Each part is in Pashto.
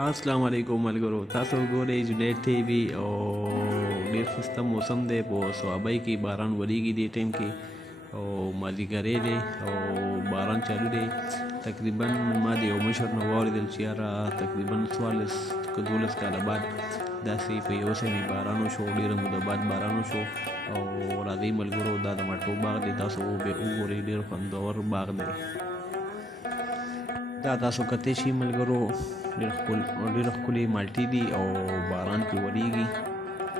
अस्सलाम वालेकुम मलगरो तासो गोरे जुनैद टीवी और ډیر خسته موسم دی په صوابۍ کې باران وریږي دې ټایم کې او مازدیګری دی او باران چالو دی تقریبا ما د یو مشر نه واورېدل چې یاره تقریبا 14 کاله بعد داسې په یو سمې باران وشو ډېره موده بعد باران وشو او راځئ ملګرو دا د مالټو باغ دی تاسو وګورئ ډېر خوندور باغ دی دا تاسو کتلی شئ ملګرو ډېر ښکلې مالټې دي او باران کې وریږي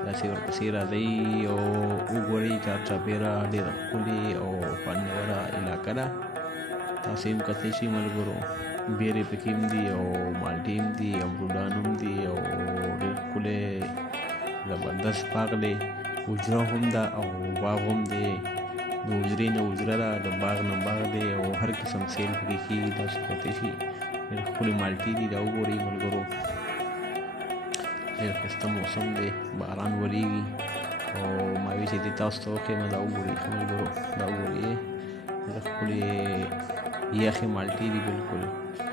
داسې ورپسې راځئ او وګورئ چارچاپېره ډېره ښکلې او خوندوره علاقه ده تاسو هم کتلی شئ ملګرو بیرې پکې هم دي او مالټې هم دي امرودان هم دي او ډېر ښکلی زبردست باغ دی حجره هم ده او باغ هم دی د حجرې نه حجره ده د باغ نه باغ دی او هر قسم سیل پکې کېږي تاسو کتلی شئ ډېر ښکلې مالټې دي دا وګورئ ملګرو ډېر ښایسته موسم دی باران وریږي او ما ویل چې دې تاسو ته وښیم دا وګورئ ښه ملګرو دا وګورئ ډېر ښکلې یخې مالټې دي بلکل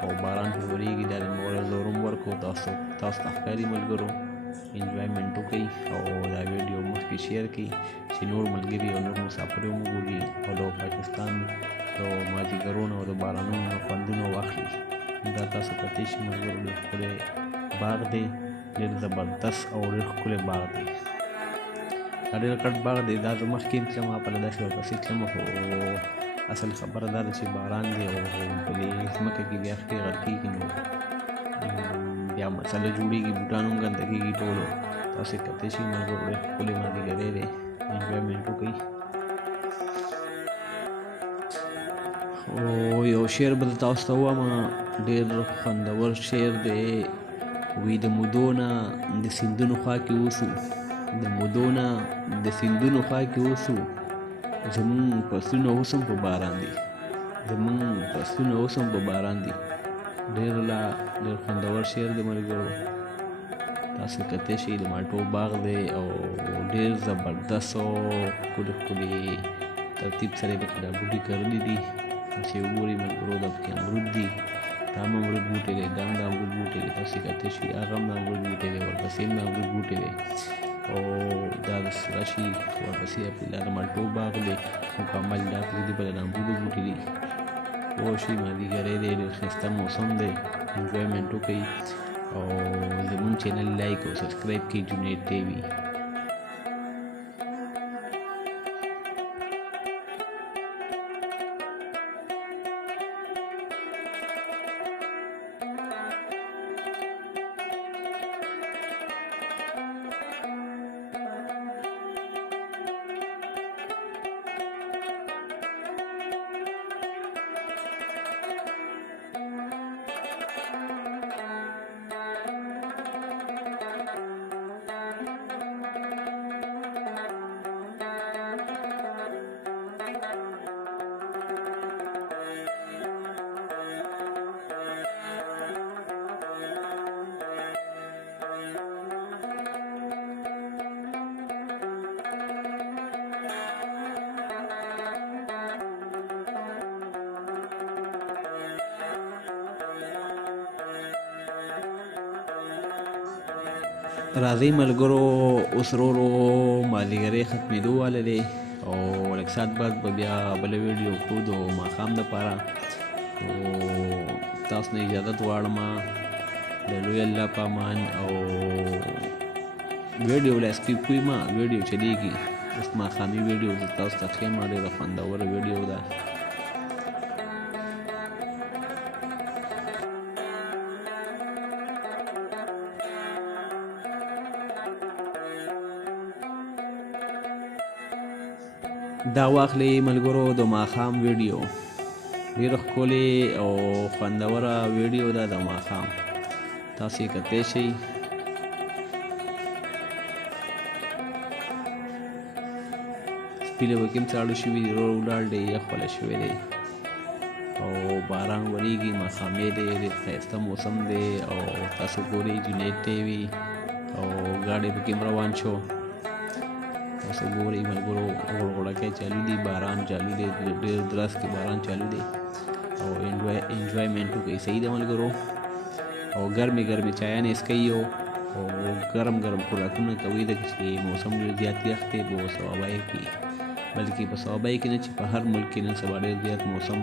او باران پرې وریږي دا د مور زور هم ورکړو تاسو ته ښکاري ملګرو انجوایمنټ وکړئ او دا ویډیو مخکې شیر کړئ چې نور ملګري او نور مسافر هم وګوري او د پاکستان د مازدیګرونو او د بارانونو نه خوندونه واخلي دا تاسو کتلی شئ ملګرو ډېر ښکلی باغ دی ډېر زبردست او ډېر ښکلی باغ دی دا ډېر کټ باغ دی دا زه مخکې هم تلم پله داسې ورپسې تلم خو اصل خبره دا ده چې باران دی او په دې ځمکه کې بیا ښې غرقېږي نو بیا مسله جوړېږي بوټان هم ګنده کېږي ټولو تاسې کتلی شئ ملګرو ډېر ښکلی مازدیګری دی انجوایمنټ وکړئ او یو شعر به تاسو ته ووایم ډېر خوندور شعر دی وی د مودو نه د سیندونو خوا کې اوسو د مودو نه د سیندونو خوا کې اوسو زمونږ فصلونه اوس هم په باران دي زمونږ فصلونه اوس هم په باران دي ډېر خوندور شعر دی ملګرو تاسو کتلی شئ د مالټو باغ دی او ډېر زبردست او ښکلي ښکلي ترتیب سره یې پکې دا بوټي کرلي دي چې وګورئ ملګرو دا پکې امرود دي دا هم امرود بوټی دی دا هم د امرود بوټی دی تاسې کتلی شئ هغه هم د امرود بوټی دی ورپسې هم د امرود بوټی دی او دا راشي ورپسې دا د مالټو باغ دی مکمل دا پرېږدي بله د امرودو بوټي دي پوه شئ مازدیګری دی ډېر ښایسته موسم دی انجوایمنټ وکړئ او زمونږ چینل لایک او سبسکرایب کړئ جنید ټیوي راځئ ملګرو اوس ورو ورو مازدیګری ختمېدو واله دی او لږ ساعت بعد به بیا بله ویډیو کړو د ماښام دپاره نو تاسو نه اجازت غواړم د لوی الله په امان او ویډیو له سکیپ کوئ مه ویډیو چلیږي اوس ماښامي ویډیو زه تاسو ته ښیم ډېره خوندوره ویډیو ده دا واخلئ ملګرو د ماښام ویډیو ډېره ښکلې او خوندوره ویډیو ده د ماښام تاسو یې کتلی شئ سپي له پکې هم څاړه شوي دي ورو ولاړ دی یخ وله شوی دی او باران وریږي ماښامې دی ډېر ښایسته موسم دی او تاسو ګورئ جنید ټیوي او ګاډی پکې هم روان شو تاسو ګورئ ملګرو غوړغوړکی چالو دي باران چالو دی ډېر درس کې باران چالو دی او انجوایمنټ وکړئ صحیح ده ملګرو او ګرمې ګرمې چایانې څښئ او ګرم ګرم خوراکونه کوئ ځکه چې موسم ډېر زیات یخ دی په صوابۍ کې، بلکې په صوابۍ کې نه چې په هر ملک کې نن سبا ډېر زیات موسم